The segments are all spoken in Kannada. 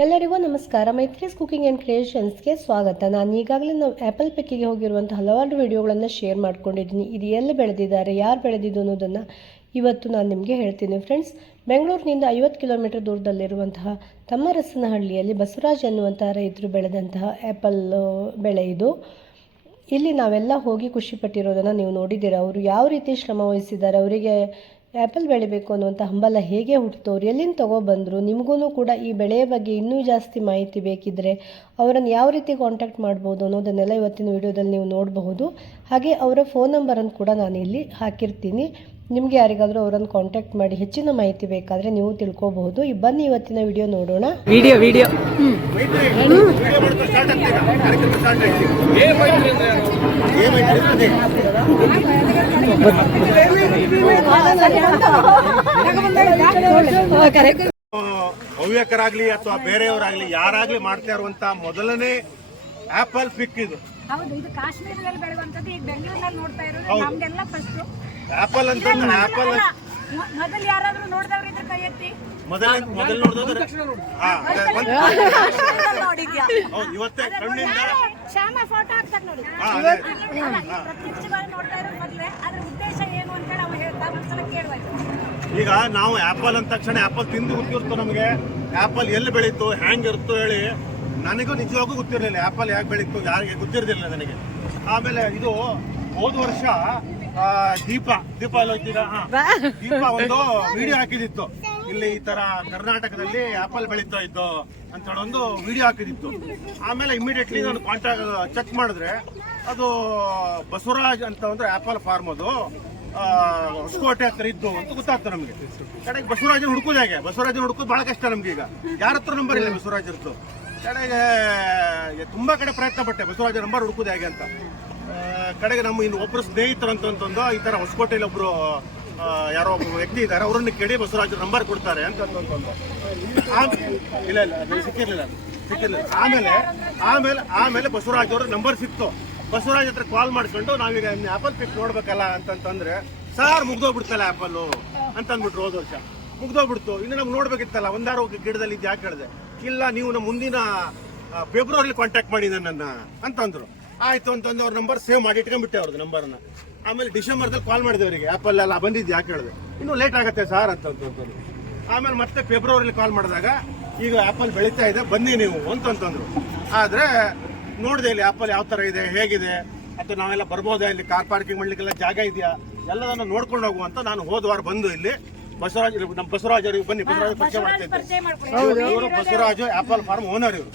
ಎಲ್ಲರಿಗೂ ನಮಸ್ಕಾರ. ಮೈತ್ರೀಸ್ ಕುಕಿಂಗ್ ಆ್ಯಂಡ್ ಕ್ರಿಯೇಷನ್ಸ್ಗೆ ಸ್ವಾಗತ. ನಾನು ಈಗಾಗಲೇ ನಾವು ಆ್ಯಪಲ್ ಪೆಕ್ಕಿಗೆ ಹೋಗಿರುವಂಥ ಹಲವಾರು ವಿಡಿಯೋಗಳನ್ನು ಶೇರ್ ಮಾಡ್ಕೊಂಡಿದ್ದೀನಿ. ಇದು ಎಲ್ಲಿ ಬೆಳೆದಿದ್ದಾರೆ, ಯಾರು ಬೆಳೆದಿದ್ದು ಅನ್ನೋದನ್ನು ಇವತ್ತು ನಾನು ನಿಮಗೆ ಹೇಳ್ತೀನಿ. ಫ್ರೆಂಡ್ಸ್, ಬೆಂಗಳೂರಿನಿಂದ ಐವತ್ತು ಕಿಲೋಮೀಟರ್ ದೂರದಲ್ಲಿರುವಂತಹ ತಮ್ಮರಸನಹಳ್ಳಿಯಲ್ಲಿ ಬಸವರಾಜ್ ಎನ್ನುವಂತಹ ರೈತರು ಬೆಳೆದಂತಹ ಆ್ಯಪಲ್ ಬೆಳೆ ಇದು. ಇಲ್ಲಿ ನಾವೆಲ್ಲ ಹೋಗಿ ಖುಷಿಪಟ್ಟಿರೋದನ್ನು ನೀವು ನೋಡಿದ್ದೀರ. ಅವರು ಯಾವ ರೀತಿ ಶ್ರಮ ವಹಿಸಿದ್ದಾರೆ, ಅವರಿಗೆ ಆ್ಯಪಲ್ ಬೆಳಿಬೇಕು ಅನ್ನುವಂಥ ಹಂಬಲ ಹೇಗೆ ಹುಟ್ಟಿತು ಅವ್ರು ಎಲ್ಲಿಂದ ತೊಗೊಬಂದರು ನಿಮಗೂ ಕೂಡ ಈ ಬೆಳೆಯ ಬಗ್ಗೆ ಇನ್ನೂ ಜಾಸ್ತಿ ಮಾಹಿತಿ ಬೇಕಿದ್ದರೆ ಅವರನ್ನು ಯಾವ ರೀತಿ ಕಾಂಟ್ಯಾಕ್ಟ್ ಮಾಡ್ಬೋದು ಅನ್ನೋದನ್ನೆಲ್ಲ ಇವತ್ತಿನ ವಿಡಿಯೋದಲ್ಲಿ ನೀವು ನೋಡಬಹುದು. ಹಾಗೆ ಅವರ ಫೋನ್ ನಂಬರನ್ನು ಕೂಡ ನಾನು ಇಲ್ಲಿ ಹಾಕಿರ್ತೀನಿ. ನಿಮಗೆ ಯಾರಿಗಾದರೂ ಅವರನ್ನು ಕಾಂಟ್ಯಾಕ್ಟ್ ಮಾಡಿ ಹೆಚ್ಚಿನ ಮಾಹಿತಿ ಬೇಕಾದರೆ ನೀವು ತಿಳ್ಕೊಬಹುದು. ಈ ಬನ್ನಿ ಇವತ್ತಿನ ವಿಡಿಯೋ ನೋಡೋಣ. ವಿಡಿಯೋ ವಿಡಿಯೋ ಹವ್ಯಕರಾಗ್ಲಿ ಅಥವಾ ಬೇರೆಯವರಾಗ್ಲಿ ಯಾರಾಗ್ಲಿ ಮಾಡ್ತಾ ಇರುವಂತ ಮೊದಲನೇ ಆಪಲ್ ಪಿಕ್ ಇದು. ಹೌದು ಇದು ಕಾಶ್ಮೀರದಲ್ಲಿ ಬೆಳೆಯುವಂತದ್ದು ಈಗ ಬೆಂಗಳೂರಿನಲ್ಲಿ ನೋಡ್ತಾ ಇರೋದು ನಮ್ಗೆಲ್ಲ ಫಸ್ಟ್ ಆಪಲ್ ಅಂತ ಆಪಲ್ ಮೊದಲು ಯಾರಾದ್ರೂ ನೋಡಿದವ್ರು ಇದ್ರ ಕೈ ಎತ್ತಿ. ಮೊದಲ ಮೊದಲು ನೋಡಿದ್ರೆ ನೋಡಿದ್ಯಾ? ಹೌದು ಇವತ್ತೇ ಕಣ್ಣಿಂದ ಶ್ಯಾಮ ಫೋಟೋ ಹಾಕ್ತಾರೆ ನೋಡಿ. ಹಾ, ಬಾರಿ ನೋಡ್ತಾ ಇರೋದು ಮೊದಲೇ. ಅದ್ರ ಉದ್ದೇಶ ಏನು ಅಂತ ಹೇಳಿ ಅವ್ರು ಹೇಳ್ತಾ ಒಂದ್ಸಲ ಕೇಳುವಾಯ್ತು ಈಗ ನಾವು ಆಪಲ್ ಅಂದ ತಕ್ಷಣ ಆಪಲ್ ತಿಂದು ಗೊತ್ತಿರ್ತು ನಮಗೆ. ಆಪಲ್ ಎಲ್ಲಿ ಬೆಳೀತು ಹ್ಯಾಂಗ್ ಇರುತ್ತೋ ಹೇಳಿ ನನಗೂ ನಿಜವಾಗೂ ಗೊತ್ತಿರಲಿಲ್ಲ ಆಪಲ್ ಯಾಕೆ ಬೆಳೀತು ಯಾರಿಗೆ ಗೊತ್ತಿರಲಿಲ್ಲ ನನಗೆ. ಆಮೇಲೆ ಇದು ಹೋದ ವರ್ಷ ದೀಪ ದೀಪ ಎಲ್ಲ ಹಾ. ದೀಪ ಒಂದು ವಿಡಿಯೋ ಹಾಕಿದಿತ್ತು. ಇಲ್ಲಿ ಈ ತರ ಕರ್ನಾಟಕದಲ್ಲಿ ಆಪಲ್ ಬೆಳೀತಾ ಇತ್ತು ಅಂತ ಹೇಳಿ ಒಂದು ವಿಡಿಯೋ ಹಾಕಿದಿತ್ತು. ಆಮೇಲೆ ಇಮಿಡಿಯೇಟ್ಲಿ ನಾನು ಕಾಂಟ್ಯಾಕ್ಟ್ ಚೆಕ್ ಮಾಡಿದ್ರೆ ಅದು ಬಸವರಾಜ್ ಅಂತ ಒಂದು ಆಪಲ್ ಫಾರ್ಮ್ ಅದು ಹೊಸಕೋಟೆ ಹತ್ರ ಇದ್ದು ಅಂತ ಗೊತ್ತಾಗ್ತದೆ ನಮಗೆ. ಕಡೆಗೆ ಬಸವರಾಜನ ಹುಡುಕೋದು ಹೇಗೆ? ಬಸವರಾಜನ ಹುಡುಕೋದು ಬಹಳ ಕಷ್ಟ ನಮ್ಗೆ ಈಗ. ಯಾರ ಹತ್ರ ನಂಬರ್ ಇಲ್ಲ ಬಸವರಾಜರದ್ದು? ಕಡೆಗೆ ತುಂಬಾ ಕಡೆ ಪ್ರಯತ್ನ ಪಟ್ಟೆ ಬಸವರಾಜ ನಂಬರ್ ಹುಡುಕೋದು ಹೇಗೆ ಅಂತ. ಕಡೆಗೆ ನಮ್ಮ ಇನ್ನು ಒಬ್ಬರು ಸ್ನೇಹಿತರು ಅಂತಂತಂದು ಈ ಥರ ಹೊಸಕೋಟೆಯಲ್ಲಿ ಒಬ್ಬರು ಯಾರೋ ಒಬ್ಬ ವ್ಯಕ್ತಿ ಇದ್ದಾರೆ, ಅವ್ರನ್ನ ಕೇಳಿ ಬಸವರಾಜ್ ನಂಬರ್ ಕೊಡ್ತಾರೆ ಅಂತ ಅಂತಂದು ಆಮೇಲೆ ಇಲ್ಲ ಇಲ್ಲ ನನಗೆ ಸಿಕ್ಕಿರಲಿಲ್ಲ, ಸಿಕ್ಕಿರ್ಲಿಲ್ಲ. ಆಮೇಲೆ ಆಮೇಲೆ ಆಮೇಲೆ ಬಸವರಾಜ್ ಅವ್ರ ನಂಬರ್ ಸಿಕ್ತು. ಬಸವರಾಜ್ ಹತ್ರ ಕಾಲ್ ಮಾಡ್ಕೊಂಡು ನಾವೀಗ ಆಪಲ್ ಪಿಕ್ ನೋಡ್ಬೇಕಲ್ಲ ಅಂತಂತಂದ್ರೆ ಸಾರ್ ಮುಗ್ದೋಗ್ಬಿಡ್ತಲ್ಲ ಆಪಲ್ ಅಂತಂದ್ಬಿಟ್ರು ಹೋದ ವರ್ಷ. ಮುಗ್ದೋಗ್ಬಿಡ್ತು. ಇನ್ನು ನಮ್ಗೆ ನೋಡ್ಬೇಕಿತ್ತಲ್ಲ, ಒಂದಾರು ಗಿಡದಲ್ಲಿ ಇದು ಯಾಕೆ ಹೇಳಿದೆ. ಇಲ್ಲ, ನೀವು ನಮ್ಮ ಮುಂದಿನ ಫೆಬ್ರವರಿಲಿ ಕಾಂಟ್ಯಾಕ್ಟ್ ಮಾಡಿ ನನ್ನನ್ನು, ಅಂತಂದ್ರು. ಆಯ್ತು ಅಂತಂದು ಅವ್ರ ನಂಬರ್ ಸೇವ್ ಮಾಡಿ ಇಟ್ಕೊಂಡ್ಬಿಟ್ಟೆ ಅವ್ರದ್ದು ನಂಬರ್ನ ಆಮೇಲೆ ಡಿಸೆಂಬರ್ದಲ್ಲಿ ಕಾಲ್ ಮಾಡಿದೆ ಅವರಿಗೆ. ಆಪಲ್ ಎಲ್ಲ ಬಂದಿದ್ದು ಯಾಕೆ ಹೇಳಿದೆ. ಇನ್ನು ಲೇಟ್ ಆಗುತ್ತೆ ಸರ್ ಅಂತ ಅಂತಂದು ಆಮೇಲೆ ಮತ್ತೆ ಫೆಬ್ರವರಿಲಿ ಕಾಲ್ ಮಾಡಿದಾಗ ಈಗ ಆಪಲ್ ಬೆಳೀತಾ ಇದೆ ಬನ್ನಿ ನೀವು ಅಂತಂತಂದ್ರು ಆದ್ರೆ ನೋಡಿದೆ ಇಲ್ಲಿ ಆಪಲ್ ಯಾವ ತರ ಇದೆ ಹೇಗಿದೆ? ಅಥವಾ ನಾವೆಲ್ಲ ಬರ್ಬೋದಾ ಇಲ್ಲಿ? ಕಾರ್ ಪಾರ್ಕಿಂಗ್ ಮಾಡ್ಲಿಕ್ಕೆಲ್ಲ ಜಾಗ ಇದೆಯಾ? ಎಲ್ಲದನ್ನ ನೋಡ್ಕೊಂಡು ಹೋಗುವ ಅಂತ ನಾನು ಹೋದ ವಾರ ಬಂದು ಇಲ್ಲಿ ಬಸವರಾಜ್ ನಮ್ಮ ಬಸವರಾಜ್ ಅವರಿಗೆ ಬನ್ನಿ. ಬಸವರಾಜ್ ಪರಿಚಯ ಮಾಡ್ತಾ ಇವರು ಬಸವರಾಜು ಆಪಲ್ ಫಾರ್ಮ್ ಓನರ್ ಇವರು.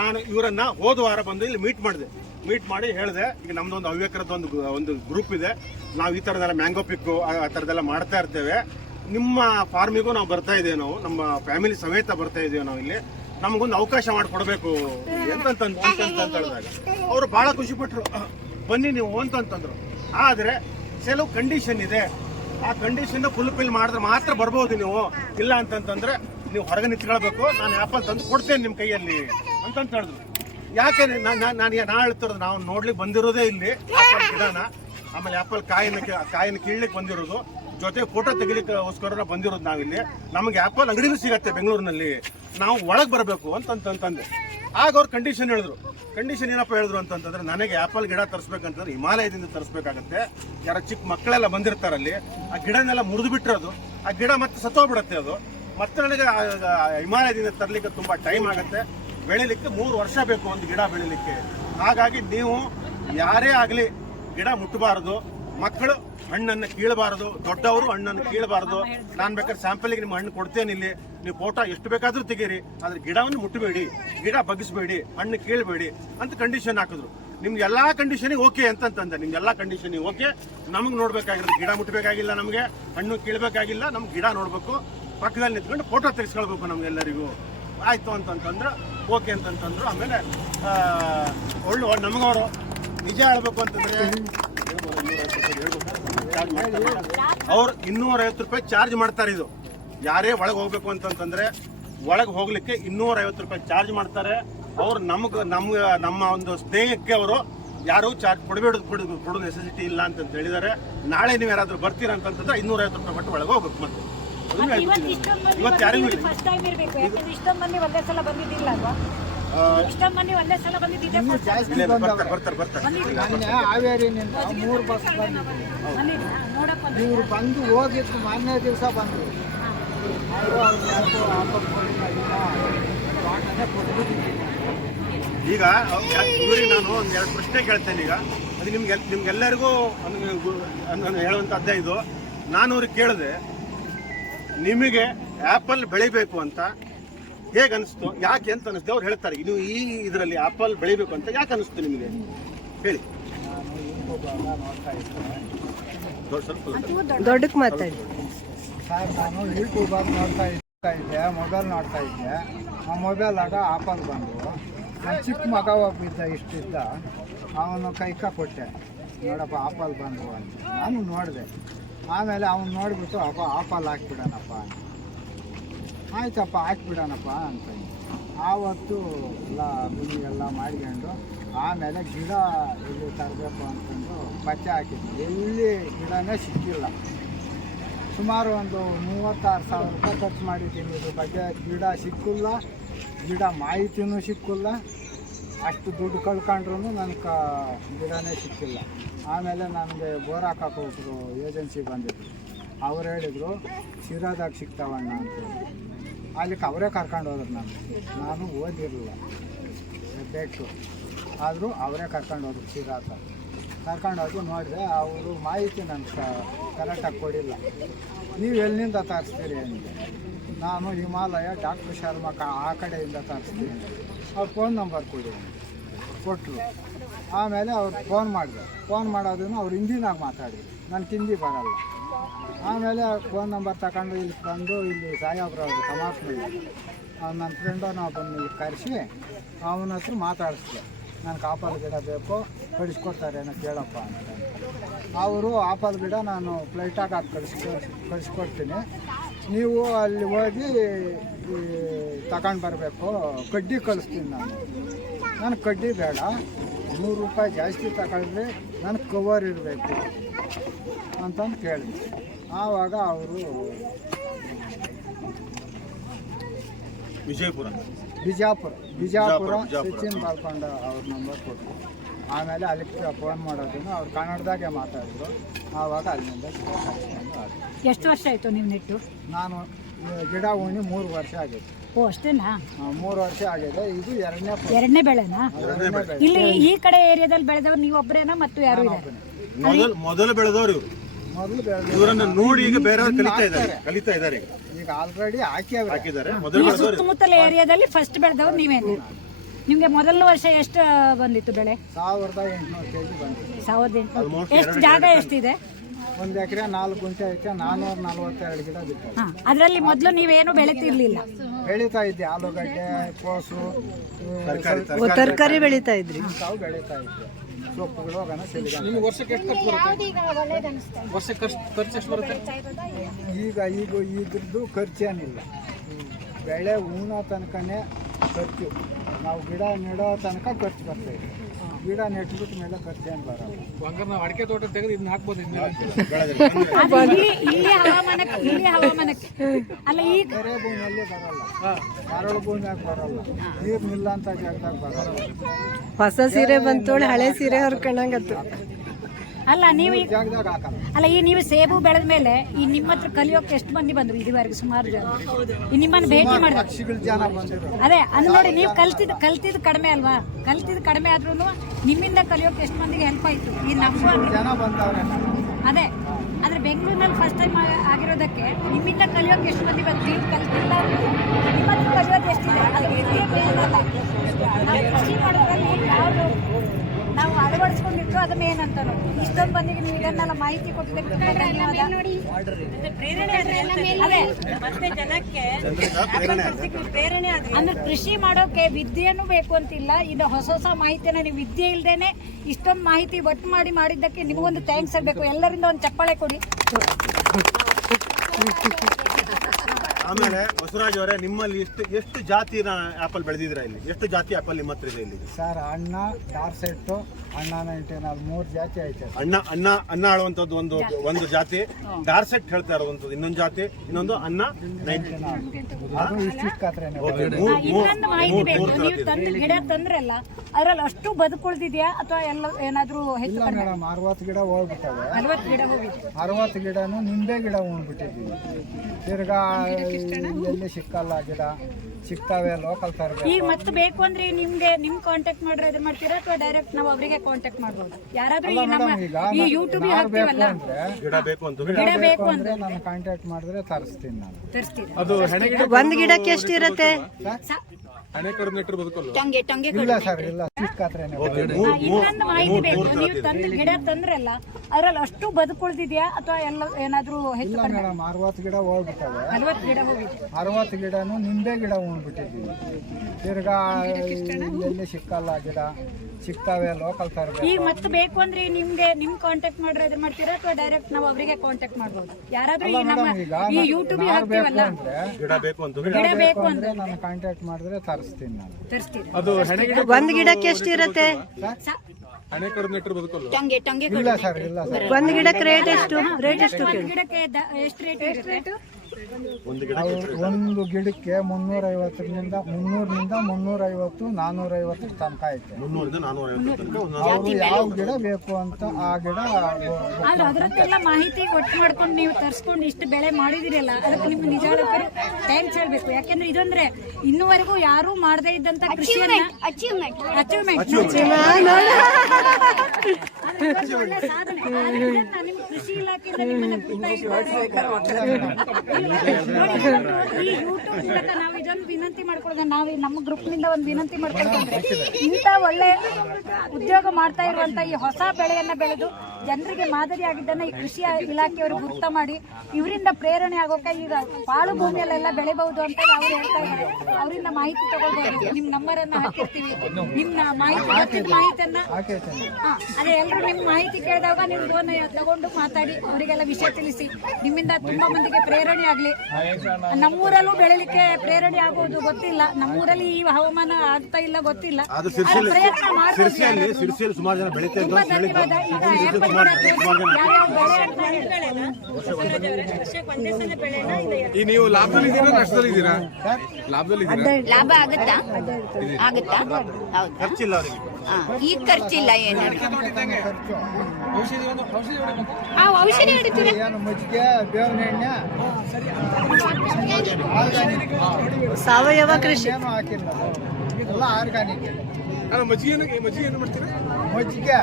ನಾನು ಇವರನ್ನ ಹೋದ ವಾರ ಬಂದು ಇಲ್ಲಿ ಮೀಟ್ ಮಾಡಿದೆ. ಮೀಟ್ ಮಾಡಿ ಹೇಳಿದೆ, ಈಗ ನಮ್ದೊಂದು ಹವ್ಯಕರದ ಒಂದು ಒಂದು ಗ್ರೂಪ್ ಇದೆ. ನಾವು ಈ ಥರದೆಲ್ಲ ಮ್ಯಾಂಗೋ ಪಿಕ್ಕು ಆ ಥರದ್ದೆಲ್ಲ ಮಾಡ್ತಾ ಇರ್ತೇವೆ. ನಿಮ್ಮ ಫಾರ್ಮಿಗೂ ನಾವು ಬರ್ತಾ ಇದ್ದೇವೆ ನಾವು. ನಮ್ಮ ಫ್ಯಾಮಿಲಿ ಸಮೇತ ಬರ್ತಾ ಇದ್ದೇವೆ ನಾವು ಇಲ್ಲಿ. ನಮಗೊಂದು ಅವಕಾಶ ಮಾಡಿಕೊಡ್ಬೇಕು ಅಂತಂತ ಹೇಳಿದಾಗ. ಅವರು ಬಹಳ ಖುಷಿ ಪಟ್ರು. ಬನ್ನಿ ನೀವು ಅಂತಂತಂದ್ರು ಆದರೆ ಕೆಲವು ಕಂಡೀಷನ್ ಇದೆ. ಆ ಕಂಡೀಷನ್ ಫುಲ್ಫಿಲ್ ಮಾಡಿದ್ರೆ ಮಾತ್ರ ಬರ್ಬೋದು ನೀವು. ಇಲ್ಲ ಅಂತಂತಂದ್ರೆ ನೀವು ಹೊರಗೆ ನಿಂತ್ಕೊಳ್ಬೇಕು. ನಾನು ಆಪಲ್ ತಂದು ಕೊಡ್ತೇನೆ ನಿಮ್ಮ ಕೈಯಲ್ಲಿ ಅಂತಂತ ಹೇಳಿದ್ರು. ಯಾಕೆ ನಾನು ನಾನು ಹೇಳ್ತಿರೋದು? ನಾವು ನೋಡ್ಲಿಕ್ಕೆ ಬಂದಿರೋದೇ ಇಲ್ಲಿ. ಗಿಡನ. ಆಮೇಲೆ ಆಪಲ್ ಕಾಯಿನ ಕಾಯಿನ ಕೀಳ್ಲಿಕ್ಕೆ ಬಂದಿರೋದು. ಜೊತೆ ಫೋಟೋ ತೆಗಿಲಿಕ್ಕೋಸ್ಕರ ಬಂದಿರೋದು ನಾವಿಲ್ಲಿ. ನಮಗೆ ಆಪಲ್ ಅಂಗಡಿನೂ ಸಿಗತ್ತೆ ಬೆಂಗಳೂರಿನಲ್ಲಿ. ನಾವು ಒಳಗೆ ಬರಬೇಕು ಅಂತಂತಂತಂದೆ ಆಗ ಅವ್ರು ಕಂಡೀಷನ್ ಹೇಳಿದ್ರು. ಕಂಡೀಷನ್ ಏನಪ್ಪ ಹೇಳಿದ್ರು ಅಂತಂತಂದ್ರೆ ನನಗೆ ಆಪಲ್ ಗಿಡ ತರಿಸ್ಬೇಕಂತಂದ್ರೆ ಹಿಮಾಲಯದಿಂದ ತರಿಸ್ಬೇಕಾಗತ್ತೆ. ಯಾರ ಚಿಕ್ಕ ಮಕ್ಕಳೆಲ್ಲ ಬಂದಿರ್ತಾರಲ್ಲಿ ಆ ಗಿಡನೆಲ್ಲ ಮುರಿದು ಬಿಟ್ಟಿರೋದು. ಆ ಗಿಡ ಮತ್ತೆ ಸತ್ತೋಗ್ಬಿಡತ್ತೆ ಅದು. ಮತ್ತೆ ನನಗೆ ಹಿಮಾಲಯದಿಂದ ತರಲಿಕ್ಕೆ ತುಂಬಾ ಟೈಮ್ ಆಗುತ್ತೆ. ಬೆಳಿಲಿಕ್ಕೆ ಮೂರು ವರ್ಷ ಬೇಕು ಒಂದು ಗಿಡ ಬೆಳಿಲಿಕ್ಕೆ. ಹಾಗಾಗಿ ನೀವು ಯಾರೇ ಆಗಲಿ ಗಿಡ ಮುಟ್ಟಬಾರದು, ಮಕ್ಕಳು ಹಣ್ಣನ್ನು ಕೀಳಬಾರದು, ದೊಡ್ಡವರು ಹಣ್ಣನ್ನು ಕೀಳಬಾರದು. ನಾನು ಬೇಕಾದ್ರೆ ಸ್ಯಾಂಪಲ್ಗೆ ನಿಮ್ಮ ಹಣ್ಣು ಕೊಡ್ತೇನೆ ಇಲ್ಲಿ. ನೀವು ಫೋಟೋ ಎಷ್ಟು ಬೇಕಾದರೂ ತೆಗೀರಿ, ಆದ್ರೆ ಗಿಡವನ್ನು ಮುಟ್ಟಬೇಡಿ, ಗಿಡ ಬಗ್ಗಿಸ್ಬೇಡಿ, ಹಣ್ಣು ಕೀಳಬೇಡಿ ಅಂತ ಕಂಡೀಷನ್ ಹಾಕಿದ್ರು. ನಿಮ್ಗೆ ಎಲ್ಲಾ ಕಂಡೀಷನಿಗೆ ಓಕೆ ಅಂತಂತಂದೆ. ನಿಮ್ಗೆ ಎಲ್ಲಾ ಕಂಡೀಷನಿಗೆ ಓಕೆ ನಮಗೆ ನೋಡಬೇಕಾಗಿರೋದು ಗಿಡ ಮುಟ್ಟಬೇಕಾಗಿಲ್ಲ ನಮಗೆ, ಹಣ್ಣು ಕೀಳಬೇಕಾಗಿಲ್ಲ, ನಮ್ಗೆ ಗಿಡ ನೋಡಬೇಕು. ಪಕ್ಕದಲ್ಲಿ ನಿಂತ್ಕೊಂಡು ಫೋಟೋ ತೆಗೆಸ್ಕೊಳ್ಬೇಕು ನಮ್ಗೆಲ್ಲರಿಗೂ. ಆಯ್ತು ಅಂತಂತಂದ್ರೆ ಓಕೆ ಅಂತಂತಂದ್ರು, ಆಮೇಲೆ ಒಳ್ಳೆ, ನಮಗವರು ನಿಜ ಹೇಳ್ಬೇಕು ಅಂತಂದ್ರೆ, ಅವ್ರು ಇನ್ನೂರ ಐವತ್ತು ರೂಪಾಯಿ ಚಾರ್ಜ್ ಮಾಡ್ತಾರೆ ಇದು. ಯಾರೇ ಒಳಗೆ ಹೋಗ್ಬೇಕು ಅಂತಂತಂದ್ರೆ, ಒಳಗೆ ಹೋಗ್ಲಿಕ್ಕೆ ಇನ್ನೂರ ಐವತ್ತು ರೂಪಾಯಿ ಚಾರ್ಜ್ ಮಾಡ್ತಾರೆ. ಅವ್ರು ನಮ್ಗೆ ನಮ್ಗೆ, ನಮ್ಮ ಒಂದು ಸ್ನೇಹಕ್ಕೆ ಅವರು ಯಾರು ಚಾರ್ಜ್ ಕೊಡಬೇಡ ಕೊಡೋದು ಕೊಡೋ ನೆಸೆಸಿಟಿ ಇಲ್ಲ ಅಂತ ಹೇಳಿದ್ದಾರೆ. ನಾಳೆ ನೀವು ಯಾರಾದರೂ ಬರ್ತೀರಾ ಅಂತಂತಂದ್ರೆ ಇನ್ನೂರ ಐವತ್ತು ರೂಪಾಯಿ ಕೊಟ್ಟು ಒಳಗೆ ಹೋಗ್ಬೇಕು ಮತ್ತೆ. ಇವತ್ತು ಯಾರಿಗೂ ಇಲ್ಲ. ಫಸ್ಟ್ ಟೈಮ್ ಇರಬೇಕು. ಯಾಕಂದ್ರೆ ಇಷ್ಟೊಂದು ಮಂದಿ ಒಂದೇ ಸಲ ಬಂದಿದ್ದಿಲ್ಲ ಅಲ್ವಾ? ಇಷ್ಟೊಂದು ಮಂದಿ ಒಂದೇ ಸಲ ಬರ್ತಾರೆ ಬರ್ತಾರೆ ಬರ್ತಾರೆ. ಮೊನ್ನೆ ಹಾವೇರಿನಿಂದ ಮೂರು ಬಸ್ ಬಂದ ಇವ್ರು ಬಂದು ಹೋಗಿತ್ತು ಮಾರನೇ ದಿವಸ ಬಂದರು. ಈಗ ಇವ್ರಿಗೆ ನಾನು ಒಂದೆರಡು ಎರಡು ಪ್ರಶ್ನೆ ಕೇಳ್ತೇನೆ ಈಗ. ಅದು ನಿಮ್ಗೆ ನಿಮ್ಗೆಲ್ಲರಿಗೂ ಹೇಳುವಂಥದ್ದೇ ಇದು. ನಾನು ಅವ್ರಿಗೆ ಕೇಳಿದೆ. ನಿಮಗೆ ಆ್ಯಪಲ್ ಬೆಳಿಬೇಕು ಅಂತ ಹೇಗೆ ಅನಿಸ್ತು ಯಾಕೆ ಅಂತ ಅನಿಸ್ತು ಅವ್ರು ಹೇಳ್ತಾರೆ ಇದು ಈ ಇದರಲ್ಲಿ ಆ್ಯಪಲ್ ಬೆಳಿಬೇಕು ಅಂತ ಯಾಕೆ ಅನಿಸ್ತು ನಿಮಗೆ? ಹೇಳಿ. ನಾನು ಯೂಟ್ಯೂಬ್ ನೋಡ್ತಾ ಇದ್ದೆ ದೊಡ್ಡ ಸ್ವಲ್ಪ ದೊಡ್ಡಕ್ಕೆ ಮಾತಾಡಿ. ಸರ್ ನಾನು ಯೂಟ್ಯೂಬಾಗ ನೋಡ್ತಾ ಇರ್ತಾ ಇದ್ದೆ ಮೊಬೈಲ್ ನೋಡ್ತಾ ಇದ್ದೆ. ಆ ಮೊಬೈಲಾಗ ಆಪಲ್ ಬಂದು ನನ್ನ ಚಿಕ್ಕ ಮಗ ಒಬ್ಬಿದ್ದ ಇಷ್ಟಿದ್ದ ಅವನು ಕೈಕ ಕೊಟ್ಟೆ. ನೋಡಪ್ಪ ಆಪಲ್ ಬಂದು ಅಂತ. ನಾನು ನೋಡಿದೆ. ಆಮೇಲೆ ಅವನು ನೋಡಿಬಿಟ್ಟು, ಅಪ್ಪ ಆಪಲ್ ಹಾಕ್ಬಿಡೋಣಪ್ಪ ಆಯ್ತಪ್ಪ, ಹಾಕ್ಬಿಡೋಣಪ್ಪ ಅಂತ. ಆವತ್ತು ಎಲ್ಲ ಬಿಳಿ ಎಲ್ಲ ಮಾಡ್ಕೊಂಡು, ಆಮೇಲೆ ಗಿಡ ಎಲ್ಲಿ ತರಬೇಕು ಅಂತಂದು ಪಚ್ಚೆ ಹಾಕಿದ್ವಿ. ಎಲ್ಲಿ ಗಿಡನೇ ಸಿಕ್ಕಿಲ್ಲ. ಸುಮಾರು ಒಂದು ಮೂವತ್ತಾರು ಸಾವಿರ ರೂಪಾಯಿ ಖರ್ಚು ಮಾಡಿದ್ದೀನಿ ಇದ್ರ ಬಗ್ಗೆ ಗಿಡ ಸಿಕ್ಕಿಲ್ಲ, ಗಿಡ ಮಾಹಿತಿನೂ ಸಿಕ್ಕಿಲ್ಲ. ಅಷ್ಟು ದುಡ್ಡು ಕಳ್ಕೊಂಡ್ರೂ ನನಗೆ ಗಿಡನೇ ಸಿಕ್ಕಿಲ್ಲ. ಆಮೇಲೆ ನನಗೆ ಬೋರ್ ಹಾಕಕ್ಕೆ ಹೋಗ್ರು ಏಜೆನ್ಸಿ ಬಂದಿದ್ರು. ಅವ್ರು ಹೇಳಿದರು ಶಿರಾದಾಗ ಸಿಗ್ತಾವಣ್ಣ ಅಂತೇಳಿ ಅಲ್ಲಿಗೆ ಅವರೇ ಕರ್ಕೊಂಡು ಹೋದ್ರು ನಾನು ನಾನು ಓದಿರಲಿಲ್ಲ. ಬೇಕು. ಆದರೂ ಅವರೇ ಕರ್ಕೊಂಡು ಹೋದ್ರು ಶಿರಾದ ಕರ್ಕೊಂಡು ಹೋಗಿ ನೋಡಿದೆ ಅವರು ಮಾಹಿತಿ ನನಗೆ ಕರೆಕ್ಟಾಗಿ ಕೊಡಿಲ್ಲ. ನೀವು ಎಲ್ಲಿಂದ ತರಿಸ್ತೀರಿ? ಅಂದರೆ ನಾನು ಹಿಮಾಲಯ ಡಾಕ್ಟರ್ ಶರ್ಮಾ ಕ ಆ ಕಡೆಯಿಂದ ತರಿಸ್ತೀನಿ. ಅವ್ರು ಫೋನ್ ನಂಬರ್ ಕೊಡಿ ಕೊಟ್ಟರು ಆಮೇಲೆ ಅವ್ರು ಫೋನ್ ಮಾಡಿದೆ. ಫೋನ್ ಮಾಡೋದನ್ನು ಅವ್ರು ಹಿಂದಿನಾಗ ಮಾತಾಡಿದ್ರು. ನನಗೆ ಹಿಂದಿ ಬರಲ್ಲ. ಆಮೇಲೆ ಫೋನ್ ನಂಬರ್ ತಗೊಂಡು ಇಲ್ಲಿ ಬಂದು ಇಲ್ಲಿ ಸಾಯಾಬ್ರವ್ರು ಕಮಾಸ್ನಲ್ಲಿ ನನ್ನ ಫ್ರೆಂಡು ನಾವು ಬಂದು ಇಲ್ಲಿ ಕರೆಸಿ ಅವನ ಹತ್ರ ಮಾತಾಡಿಸ್ದೆ. ನನಗೆ ಆಪಲ್ ಗಿಡ ಬೇಕು, ಕಳಿಸ್ಕೊಡ್ತಾರೆ ಏನೋ ಕೇಳಪ್ಪ ಅಂತ. ಅವರು ಆಪಲ್ ಗಿಡ ನಾನು ಫ್ಲೈಟಾಗಿ ಹಾಕಿ ಕಳಿಸ್ಕೊ ಕಳಿಸ್ಕೊಡ್ತೀನಿ. ನೀವು ಅಲ್ಲಿ ಹೋಗಿ ತಗೊಂಡು ಬರಬೇಕು. ಕಡ್ಡಿ ಕಳಿಸ್ತೀನಿ ನಾನು. ನಾನು ಕಡ್ಡಿ ಬೇಡ. ನೂರು ರೂಪಾಯಿ ಜಾಸ್ತಿ ತಗೊಂಡ್ರೆ ನನಗೆ ಕವರ್ ಇರಬೇಕು ಅಂತಂದು ಕೇಳಿದೆ. ಆವಾಗ ಅವರು ವಿಜಯಪುರ ಬಿಜಾಪುರ ಬಿಜಾಪುರ ಬಿಜಾಪುರ. ಸಚಿನ್ ಬಾಲ್ಕೊಂಡ ಅವ್ರ ನಂಬರ್ ಕೊಟ್ಟರು ಆಮೇಲೆ ಅಲ್ಲಿಗೆ ಫೋನ್ ಮಾಡೋದನ್ನು ಅವ್ರು ಕನ್ನಡದಾಗೆ ಮಾತಾಡಿದ್ರು. ಆವಾಗ ಅಲ್ಲಿಂದ. ಎಷ್ಟು ವರ್ಷ ಆಯಿತು ನೀವು ನೆಟ್ಟು? ನಾನು ಗಿಡ ಹೂಣಿ ಮೂರು ವರ್ಷ ಆಗಿದೆ ಓ ಅಷ್ಟೇನಾ? ಮೂರು ವರ್ಷ ಆಗಿದೆ. ಇದು ಎರಡನೇ ಎರಡನೇ ಬೆಳೆನಾ? ಇಲ್ಲಿ ಈ ಕಡೆ ಏರಿಯಾದಲ್ಲಿ ಬೆಳೆದವ್ರು ನೀವು ಒಬ್ಬರೇನಾ ಮತ್ತು ಯಾರು ಇದ್ದಾರೆ? ಮೊದಲು ಮೊದಲು ಬೆಳೆದವರು ಇವರು. ಮೊದಲು ಬೆಳೆದ ಇವರನ್ನ ನೋಡಿ ಈಗ ಬೇರೆಯವ್ರು ಕಲಿತಾ ಇದ್ದಾರೆ ಕಲಿತಾ ಇದ್ದಾರೆ ಈಗ. ಆಲ್ರೆಡಿ ಹಾಕಿ ಹಾಕಿದ್ದಾರೆ. ಮೊದಲು ಈ ಬೆಳೆದವರು ಸುತ್ತಮುತ್ತಲ ಏರಿಯಾದಲ್ಲಿ ಫಸ್ಟ್ ಬೆಳೆದವ್ರು ನೀವೇನು? ನಿಮ್ಗೆ ಮೊದಲ ವರ್ಷ ಎಷ್ಟು ಬಂದಿತ್ತು ಬೆಳೆ? ಸಾವಿರದ ಎಂಟುನೂರು ಕೆ ಜಿ ಬಂದಿತ್ತು. ಸಾವಿರದ ಎಂಟು ಎಷ್ಟು ಜಾಗ ಎಷ್ಟಿದೆ? ಒಂದು ಎಕರೆ ನಾಲ್ಕು ಗುಂಟೆ ಐತೆ ನಾನ್ನೂರ ನಲ್ವತ್ತೆರಡು ಗಿಡ ಬಿಟ್ಟೆ ಹಾ ಅದರಲ್ಲಿ ಮೊದಲು ನೀವೇನು ಬೆಳೆತಿರ್ಲಿಲ್ಲ? ಬೆಳೀತಾ ಇದ್ದೆ ಆಲೂಗಡ್ಡೆ ಕೋಸು ತರಕಾರಿ ಸ್ವಲ್ಪ ತರಕಾರಿ. ಬೆಳೀತಾ ಇದ್ರಿ? ತಾವು ಬೆಳೀತಾ ಇದ್ದೆ ಸೊಪ್ಪುಗಳು ವರ್ಷಕ್ಕೆ ಎಷ್ಟು ಖರ್ಚು ಬರುತ್ತೆ? ವರ್ಷಕ್ಕೆ ಖರ್ಚು ಖರ್ಚು ಎಷ್ಟು ಬರುತ್ತೆ? ಈಗ ಈಗ ಇದ್ರದ್ದು ಖರ್ಚೇನಿಲ್ಲ. ಬೆಳೆ ಉಣ್ಣೋ ತನಕನೇ ಖರ್ಚು. ನಾವು ಗಿಡ ನೆಡೋ ತನಕ ಖರ್ಚು ಬರ್ತೇವೆ ಗಿಡ ನೆಟ್ಬಿಟ್ಟು ಮೇಲೆ ಖರ್ಚು ಬರಲ್ಲ. ಹಂಗಾರೆ ನಾವು ಅಡಿಕೆ ತೋಟ ತೆಗೆದು ಇದನ್ನ ಹಾಕ್ಬೋದು ಭೂಮಿಯಲ್ಲಿ ಬರಲ್ಲ. ಮರಳು ಭೂಮಿಯಾಗ ಬರಲ್ಲ. ನೀರು ಅಂತ ಜಾಗದಾಗ ಬರಲ್ಲ. ಹೊಸ ಸೀರೆ ಬಂತೋಳೆ ಹಳೆ ಸೀರೆ ಹೊರ್ಕೊಂಡಂಗತ್ತು ಅಲ್ಲ ನೀವು ಈಗ ಜಾಗದಾಗ ಹಾಕಲ್ಲ. ಅಲ್ಲ ಈ ನೀವು ಸೇಬು ಬೆಳೆದ ಮೇಲೆ ಈ ನಿಮ್ಮ ಹತ್ರ ಕಲಿಯೋಕೆ ಎಷ್ಟು ಮಂದಿ ಬಂದ್ರು ಇದುವರೆಗೂ? ಸುಮಾರು ಜನ. ಈ ನಿಮ್ಮನ್ನು ಭೇಟಿ ಮಾಡಿದ್ರು. ಜನ ಅದೇ ಅದು ನೋಡಿ ನೀವು ಕಲ್ತಿದ್ ಕಲ್ತಿದ್ ಕಡಿಮೆ ಅಲ್ವಾ? ಕಲ್ತಿದ್ ಕಡಿಮೆ ಆದ್ರೂ ನಿಮ್ಮಿಂದ ಕಲಿಯೋಕೆ ಎಷ್ಟು ಮಂದಿಗೆ ಹೆಲ್ಪ್ ಆಯ್ತು? ಈ ನಮಗೂ ಹಂಗೆ. ಜನ ಬಂದವ್ರೆ. ಅದೇ ಆದ್ರೆ ಬೆಂಗಳೂರಿನಲ್ಲಿ ಫಸ್ಟ್ ಟೈಮ್ ಆಗಿರೋದಕ್ಕೆ ನಿಮ್ಮಿಂದ ಕಲಿಯೋಕೆ ಎಷ್ಟು ಮಂದಿ ಬಂದ್ರು? ನೀವು ಕಲ್ತಿಲ್ಲ ಅಂದ್ರೂ ನಿಮ್ಮ ಹತ್ರ ಕಲಿಯೋದು ಎಷ್ಟಿದೆ? ಅದು ವಿದ್ಯೆ ಮೇಲಲ್ಲ. ನಾವು ಕೃಷಿ ಮಾಡೋದ್ರಲ್ಲಿ ಯಾವುದು ನಾವು ಅಳವಡಿಸ್ಕೊಂಡಿರ್ತೋ ಅದು ಮೇನ್ ಅಂತ ನೋಡಿ ಇಷ್ಟೊಂದು ಬಂದಿಗೆ ನೀವು ಇದನ್ನೆಲ್ಲ ಮಾಹಿತಿ ಕೊಟ್ಟಿದ್ದಕ್ಕೆ ತುಂಬಾ ಧನ್ಯವಾದ. ಅಂದ್ರೆ ಕೃಷಿ ಮಾಡೋಕೆ ವಿದ್ಯೆನೂ ಬೇಕು ಅಂತಿಲ್ಲ. ಇದು ಹೊಸ ಹೊಸ ಮಾಹಿತಿನ ನೀವು ವಿದ್ಯೆ ಇಲ್ದೇನೆ ಇಷ್ಟೊಂದು ಮಾಹಿತಿ ಒಟ್ಟು ಮಾಡಿ ಮಾಡಿದ್ದಕ್ಕೆ ನಿಮಗೊಂದು ಥ್ಯಾಂಕ್ಸ್ ಇರಬೇಕು ಎಲ್ಲರಿಂದ ಒಂದು ಚಪ್ಪಾಳೆ ಕೊಡಿ. ಆಮೇಲೆ ಬಸವರಾಜ್ ಅವರೇ ನಿಮ್ಮಲ್ಲಿ ಎಷ್ಟು ಎಷ್ಟು ಜಾತಿನ ಆಪಲ್ ಬೆಳೆದಿದ್ರ ಇಲ್ಲಿ? ಎಷ್ಟು ಜಾತಿ ಆಪಲ್ ನಿಮ್ಮ ಹತ್ರ ಇದೆ ಇಲ್ಲಿ? ಸರ್ ಅಣ್ಣ ಡಾರ್ ಸೆಟ್ಟು ಅಣ್ಣ ನೈಂಟೀನ್ ಮೂರು ಜಾತಿ ಐತೆ ಅಣ್ಣ ಅಣ್ಣ ಅನ್ನ ಆಳುವಂಥದ್ದು ಒಂದು ಒಂದು ಜಾತಿ. ಡಾರ್ಸೆಟ್ ಹೇಳ್ತಾ ಇರುವಂತದ್ದು ಇನ್ನೊಂದು ಜಾತಿ ಇನ್ನೊಂದು ಅನ್ನ ನೈನ್ಟೀನ್ ಅದು ಇಷ್ಟಿಷ್ಟು ಕಾತ್ರೇನೆ ಓಕೆ ಮೂರ್ ಮೂರ್ ಇನ್ನೊಂದು ಮಾಹಿತಿ ಬೇಕು. ನೀವು ತಂದು ಗಿಡ ತಂದ್ರಲ್ಲ ಅದ್ರಲ್ಲಿ ಅಷ್ಟು ಬದುಕುಳಿದಿದ್ಯಾ ಅಥವಾ ಎಲ್ಲ ಏನಾದರೂ ಹೆಚ್ಚು ಇಲ್ಲ ಕಡಿಮೆ? ಮೇಡಮ್ ಅರವತ್ತು ಗಿಡ ಹೋಗ್ಬಿಟ್ಟವೆ. ನಲ್ವತ್ತು ಗಿಡ ಅರವತ್ತು ಗಿಡನು ನಿಂಬೆ ಗಿಡ ಹೋಗ್ಬಿಟ್ಟಿದ್ವಿ ತಿರ್ಗಾ ಎಲ್ಲಿ ಸಿಕ್ಕಲ್ಲ ಗಿಡ ಸಿಗ್ತಾವೆ ಲೋಕಲ್ ತರಬೇಕು. ಈಗ ಮತ್ತೆ ಬೇಕು ಅಂದ್ರೆ ನಿಮ್ಗೆ ನಿಮ್ ಕಾಂಟ್ಯಾಕ್ಟ್ ಮಾಡ್ರೆ ಇದು ಮಾಡ್ತೀರಾ ಅಥವಾ ಡೈರೆಕ್ಟ್ ನಾವು ಅವರಿಗೆ ಕಾಂಟ್ಯಾಕ್ಟ್ ಮಾಡ್ಬೋದು? ಯಾರಾದ್ರೂ ಈ ನಮ್ಮ ಈ ಯೂಟ್ಯೂಬ್ ಹಾಕ್ತೀವಲ್ಲ? ಗಿಡ ಬೇಕು ಅಂತ ಗಿಡ ಬೇಕು ಅಂದ್ರೆ ನಾನು ಕಾಂಟ್ಯಾಕ್ಟ್ ಮಾಡಿದ್ರೆ ತರಿಸ್ತೀನಿ ನಾನು. ತರಿಸ್ತೀರಾ? ಒಂದು ಗಿಡಕ್ಕೆ ಎಷ್ಟಿರತ್ತೆ? ಟಂಗೆ ಟಂಗೆ ಇಲ್ಲ ಸರ್ ಇಲ್ಲ ಇನ್ನೊಂದು ಮಾಹಿತಿ ಬೇಕು. ನೀವು ತಂದು ಗಿಡ ತಂದ್ರಲ್ಲ ಅದ್ರಲ್ಲಿ ಅಷ್ಟು ಬದುಕುಳ್ದಿದ್ಯಾ ಅಥವಾ ಎಲ್ಲ ಏನಾದ್ರೂ ಹೆಚ್ಚು ಇಲ್ಲ ಕಡಿಮೆ ಮೇಡಮ್ ಅರವತ್ತು ಗಿಡ ಹೋಗ್ಬಿಟ್ಟವೆ. ನಲ್ವತ್ತು ಗಿಡ ಹೋಗಿದೆ ಅರವತ್ತು ಗಿಡನು ನಿಂಬೆ ಗಿಡ ಉಣ್ಬಿಟ್ಟಿದ್ದೀವಿ ತಿರ್ಗಾ ಎಲ್ಲಿ ಸಿಕ್ಕಲ್ಲ ಗಿಡ. ಸಿಗ್ತಾವೆ ಲೋಕಲ್ ತರಬೇಕು. ಈಗ ಮತ್ತೆ ಬೇಕು ಅಂದ್ರೆ ನಿಮ್ಗೆ ನಿಮ್ ಕಾಂಟ್ಯಾಕ್ಟ್ ಮಾಡ್ರೆ ಅದ್ರ ಮಾಡ್ತೀರಾ ಅಥವಾ ಡೈರೆಕ್ಟ್ ನಾವು ಅವರಿಗೆ ಕಾಂಟ್ಯಾಕ್ಟ್ ಮಾಡ್ಬೋದು? ಯಾರಾದ್ರೂ ಈ ನಮ್ಮ ಈ ಯೂಟ್ಯೂಬ್ ಹಾಕ್ತೀವಲ್ಲ? ಅಂದ್ರೆ ಗಿಡ ಬೇಕು ಗಿಡ ಅಂದ್ರೆ ಅಂದ್ರೆ ನಾನು ಕಾಂಟ್ಯಾಕ್ಟ್ ಮಾಡಿದ್ರೆ ತರಿಸ್ತೀನಿ ನಾನು. ತರಿಸ್ತೀರಾ? ಒಂದು ಗಿಡಕ್ಕೆ ಎಷ್ಟಿರುತ್ತೆ? ಟಂಗೆ ಟಂಗೆ ಒಂದ್ ಗಿಡಕ್ಕೆ ರೇಟ್ ಎಷ್ಟು? ರೇಟ್ ಎಷ್ಟು ಒಂದು ಗಿಡಕ್ಕೆ ಎಷ್ಟು ರೇಟ್ ಎಷ್ಟು ರೇಟು ಒಂದು ಗಿಡಕ್ಕೆ ಮುನ್ನೂರೈವತ್ತರಿಂದ ಮುನ್ನೂರರಿಂದ ಮುನ್ನೂರೈವತ್ತು ನಾನ್ನೂರೈವತ್ತು ತನಕ ಐತೆ. ಮುನ್ನೂರಿಂದ ನಾನೂರ ಐವತ್ತು ತನಕ ಒಂದು ಅವರು ಯಾವ ಗಿಡ ಬೇಕು ಅಂತ ಆ ಗಿಡ ಆದ್ರೆ ಅದ್ರದ್ದೆಲ್ಲ ಮಾಹಿತಿ ಒಟ್ಟು ಮಾಡ್ಕೊಂಡು ನೀವು ತರ್ಸ್ಕೊಂಡು ಇಷ್ಟು ಬೆಳೆ ಮಾಡಿದಿರಲ್ಲ ಅದಕ್ಕೆ ನಿಮ್ಗೆ ನಿಜವಾದ ಥ್ಯಾಂಕ್ಸ್ ಹೇಳ್ಬೇಕು. ಯಾಕೆಂದ್ರೆ ಇದಂದ್ರೆ ಇನ್ನುವರೆಗೂ ಯಾರು ಮಾಡದೇ ಇದ್ದಂತ ಕೃಷಿಯನ್ನ ಅಚೀವ್ಮೆಂಟ್ ಅಚೀವ್ಮೆಂಟ್ ಸಾಧನೆ. ಕೃಷಿ ಇಲಾಖೆಯಿಂದ ನಿಮ್ಮನ್ನ ಗುರ್ತಾಯಿಸಿದ್ದಾರೆ. ನೋಡಿ, ಈ ಯೂಟ್ಯೂಬ್ ಮೂಲಕ ನಾವು ಇದೊಂದು ವಿನಂತಿ ಮಾಡ್ಕೊಳ್ಳೋದ ನಾವು ನಮ್ಮ ಗ್ರೂಪ್ನಿಂದ ಒಂದು ವಿನಂತಿ ಮಾಡ್ಕೊಳ್ತಂದ್ರೆ ಇಂತ ಒಳ್ಳೆ ಉದ್ಯೋಗ ಮಾಡ್ತಾ ಇರುವಂತ ಈ ಹೊಸ ಬೆಳೆಯನ್ನ ಬೆಳೆದು ಜನರಿಗೆ ಮಾದರಿ ಆಗಿದ್ದನ್ನ ಈ ಕೃಷಿ ಇಲಾಖೆಯವರು ಗುರುತ ಮಾಡಿ ಇವರಿಂದ ಪ್ರೇರಣೆ ಆಗೋಕೆ ಈಗ ಪಾಳು ಭೂಮಿಯಲ್ಲೆಲ್ಲ ಬೆಳೆಬಹುದು ಅಂತ ಅವ್ರು ಹೇಳ್ತಾ ಇದ್ದಾರೆ. ಅವರಿಂದ ಮಾಹಿತಿ ತಗೊಳ್ಬಹುದು ನಿಮ್ ನಂಬರ್ ಅನ್ನ ಹಾಕಿರ್ತೀವಿ ನಿಮ್ಮ ಮಾಹಿತಿ ಮಾಹಿತಿಯನ್ನ ಅದೇ ಎಲ್ಲರೂ ನಿಮ್ಮ ಮಾಹಿತಿ ಕೇಳಿದಾಗ ನೀವು ಲೋನ್ ತಗೊಂಡು ಮಾತಾಡಿ ಅವರಿಗೆಲ್ಲ ವಿಷಯ ತಿಳಿಸಿ. ನಿಮ್ಮಿಂದ ತುಂಬಾ ಮಂದಿಗೆ ಪ್ರೇರಣೆ ಆಗ್ಲಿ. ನಮ್ಮೂರಲ್ಲೂ ಬೆಳಿಲಿಕ್ಕೆ ಪ್ರೇರಣೆ ಆಗೋದು ಗೊತ್ತಿಲ್ಲ. ನಮ್ಮೂರಲ್ಲಿ ಈ ಹವಾಮಾನ ಆಗ್ತಾ ಇಲ್ಲ ಗೊತ್ತಿಲ್ಲ. ಅದು ಆದ್ರೆ ಸಿರ್ಸಿಯಲ್ಲಿ ಪ್ರಯತ್ನ ಮಾಡ್ಬೋದು ಸಿರ್ಸಿಯಲ್ಲಿ ಯಾರಾದ್ರೂ. ಸಿರ್ಸಿಯಲ್ಲಿ ಸುಮಾರು ಜನ ಬೆಳೀತಾ ಅಂತ ಹೇಳಿದ್ರು ನೀವು ಲಾಭದಲ್ಲಿದ್ದೀರಾ ಲಾಭ ಆಗುತ್ತಾ? ಆಗುತ್ತಾ? ಹೌದು. ಖರ್ಚಿಲ್ಲ ಅವರಿಗೆ. ಈಗ ಖರ್ಚಿಲ್ಲ ಏನು ಖರ್ಚು ಆ ಔಷಧಿ ಹೊಡಿತೀವಿ. ಏನು ಮಜ್ಜಿಗೆ ಬೇವಿನ ಎಣ್ಣೆ ಆರ್ಗಾನಿಕ್ ಸಾವಯವ ಕೃಷಿ. ಏನು ಹಾಕಿಲ್ಲ ಎಲ್ಲ ಆರ್ಗಾನಿಕ್ ಅಲ್ಲ ಮಜ್ಜಿಗೆ ಏನಕ್ಕೆ ಮಜ್ಜಿಗೆ ಏನು ಮಾಡ್ತೀರಾ? ಮಜ್ಜಿಗೆ.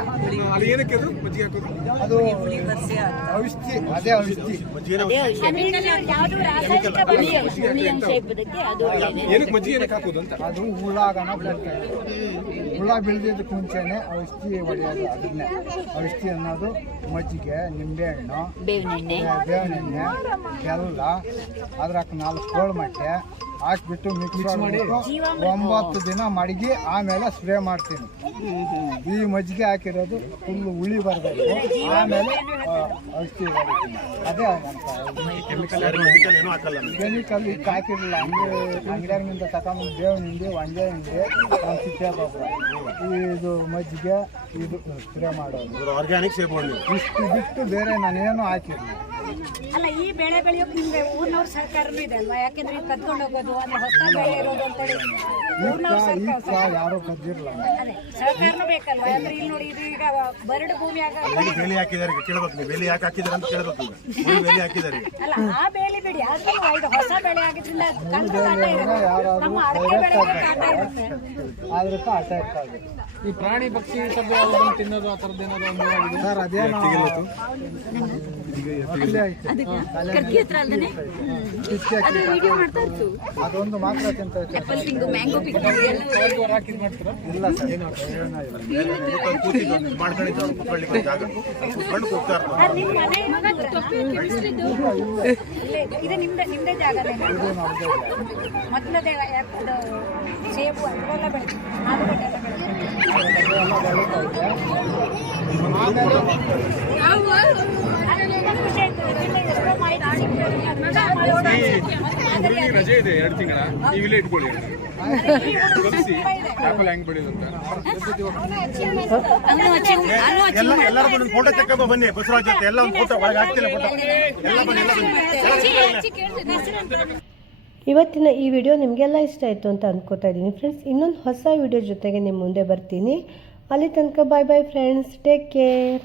ಅಲ್ಲಿ ಏನಕ್ಕೆ ಅದು? ಮಜ್ಜಿಗೆ ಹಾಕೋದು? ಅದು ಔಷಧಿ ಅದೇ ಔಷಧಿ. ಏನಕ್ಕೆ ಮಜ್ಜಿಗೆ ಏನಕ್ಕೆ ಹಾಕೋದು ಅಂತ? ಅದು ಹುಳಾಗನ ಬೀಳ್ತದೆ ಹುಳ ಬೆಳೆದಿದ್ದಕ್ಕೆ ಮುಂಚೆನೆ ಔಷಧಿ ಹೊಡೆಯೋದು ಅದನ್ನೇ. ಔಷಧಿ ಅನ್ನೋದು ಮಜ್ಜಿಗೆ ನಿಂಬೆಹಣ್ಣು ಬೇವಿನ ಎಣ್ಣೆ. ಬೇವಿನ ಎಣ್ಣೆ ಬೆಲ್ಲ ಅದ್ರಾಗ ನಾಲ್ಕು ಕೋಳು ಮೊಟ್ಟೆ ಹಾಕ್ಬಿಟ್ಟು ಮಿಕ್ಸ್ ಮಾಡಿ. ಒಂಬತ್ತು ದಿನ ಮಡಗಿ ಆಮೇಲೆ ಸ್ಪ್ರೇ ಮಾಡ್ತೀನಿ. ಈ ಮಜ್ಜಿಗೆ ಹಾಕಿರೋದು ಫುಲ್ ಹುಳಿ ಬರಬೇಕು. ಆಮೇಲೆ ಔಷಧಿ ಅದೇ ಕೆಮಿಕಲ್ ಏನೂ ಹಾಕಲ್ಲ ಕೆಮಿಕಲ್ ಈಗ ಹಾಕಿರಲಿಲ್ಲ. ಹಂಗೆ ಅಂಗಡಿಯಾಗಿನಿಂದ ತಗೊಂಬಂದು ಬೇವಿನ ಹಿಂಡಿ ಒಂದೇ ಹಿಂಡಿ ನಮ್ಮ ಗೊಬ್ಬರ ಇದು ಮಜ್ಜಿಗೆ ಇದು ಸ್ಪ್ರೇ ಮಾಡೋದು. ಇಷ್ಟು ಬಿಟ್ಟು ಬೇರೆ ನಾನೇನು ಹಾಕಿರಲಿಲ್ಲ. ಅಲ್ಲ ಈ ಬೆಳೆ ಬೆಳೆಯೋಕೆ ನಿಮ್ಗೆ ಊರ್ನವ್ರ ಸರ್ಕಾರನೂ ಇದೆ ಅಲ್ವಾ? ಯಾಕೆಂದ್ರೆ ಈಗ ಕದ್ಕೊಂಡು ಹೋಗೋದು ಅಂದ್ರೆ ಹೊಸ ಬೆಳೆ ಇರೋದು ಅಂತೇಳಿ ಊರ್ನವ್ರ ಸರ್ಕಾರ ಯಾರೂ ಕದ್ದಿರಲ್ಲ. ಅದೇ ಸರ್ಕಾರನೂ ಬೇಕಲ್ವಾ? ಅಂದ್ರೆ ಇಲ್ಲಿ ನೋಡಿ ಇದು ಈಗ ಬರಡು ಭೂಮಿ ಆಗ ಎಲ್ಲಿ ಬೇಲಿ ಹಾಕಿದ್ದಾರೆ ಈಗ ಕೇಳ್ಬೇಕು ನೀವು. ಬೇಲಿ ಯಾಕೆ ಅಂತ ಕೇಳ್ಬೇಕು ಈಗ ಬೇಲಿ ಈಗ? ಅಲ್ಲ ಆ ಬೇಲಿ ಬಿಡಿ. ಇದು ಹೊಸ ಬೆಳೆ ಆಗಿದ್ರಿಂದ ಕಂಡು ಕಾಟ ಇರುತ್ತೆ. ಯಾರಾದ್ರೂ ನಮ್ಮ ಅಡಕೆ ಬೆಳೆಗೆ ಕಾಟ ಇರುತ್ತೆ. ಆದ್ರಕ್ಕ ಅಟ್ಯಾಕ್ ಆಗುತ್ತೆ ಈ ಪ್ರಾಣಿ ಪಕ್ಷಿ ತಿನ್ನೋದು ಆ ಥರದ್ದು ಏನಾದ್ರು ಅದೊಂದು ಮಾತ್ರ ಇಲ್ಲ ಸರ್ ಏನೂ ಇಲ್ಲ. ಕೂತ್ಕೊಂಡು ಒಂದು ಮಾಡ್ಕೊಂಡಿದ್ದು ಅವ್ರು ಕೂತ್ಕೊಳ್ಳಿಕ್ಕೆ ಜಾಗ ಕೂತ್ಕೊಂಡು ಕೂಗ್ತಾ ಸರ್, ನಿಮ್ ಮನೆ ಇಲ್ಲೇ ಇದೆ. ಇದು ನಿಮ್ದೇ ನಿಮ್ದೇ ಜಾಗನೇ ಮೊದಲದೇ ಅದು ಸೇಬು ಅದೆಲ್ಲ ಬೆಳೆ ಆಲೂಗಡ್ಡೆ ಎಲ್ಲ ಬೆಳೆ ಖುಷಿ ಆಯ್ತು. ಇದರಿಂದ ಎಷ್ಟೋ ಮಾಹಿತಿ ಸಿಕ್ತು. ಅದನ್ನ ಮಾಹಿತಿ ಮಾದರಿ ರಜೆ ಇದೆ ಎರಡು ತಿಂಗಳ ನೀವು ಇಲ್ಲೇ ಇಟ್ಕೊಳ್ಳಿ ಕಲಿಸಿ ಆಪಲ್ ಹೆಂಗ್ ಬೆಳೆಯುತ್ತೆ ಅವನು ಅಚೀವ್ ಅವನು ಎಲ್ಲ ಅಚೀವ್ ಎಲ್ಲರೂ ಒಂದು ಫೋಟೋ ತಗೊಂಡು ಬನ್ನಿ ಬಸವರಾಜ್ ಜೊತೆ ಎಲ್ಲ ಒಂದು ಫೋಟೋ ಒಳಗೆ ಹಾಕ್ತಿಲ್ಲ ಫೋಟೋ ಎಲ್ಲ ಬನ್ನಿ ಎಲ್ಲ ಬನ್ನಿ ಇವತ್ತಿನ ಈ ವಿಡಿಯೋ ನಿಮಗೆಲ್ಲ ಇಷ್ಟ ಆಯಿತು ಅಂತ ಅಂದ್ಕೋತಾ ಇದ್ದೀನಿ. ಫ್ರೆಂಡ್ಸ್ ಇನ್ನೊಂದು ಹೊಸ ವಿಡಿಯೋ ಜೊತೆಗೆ ನಿಮ್ಮ ಮುಂದೆ ಬರ್ತೀನಿ. ಅಲ್ಲಿ ತನಕ bye bye friends take care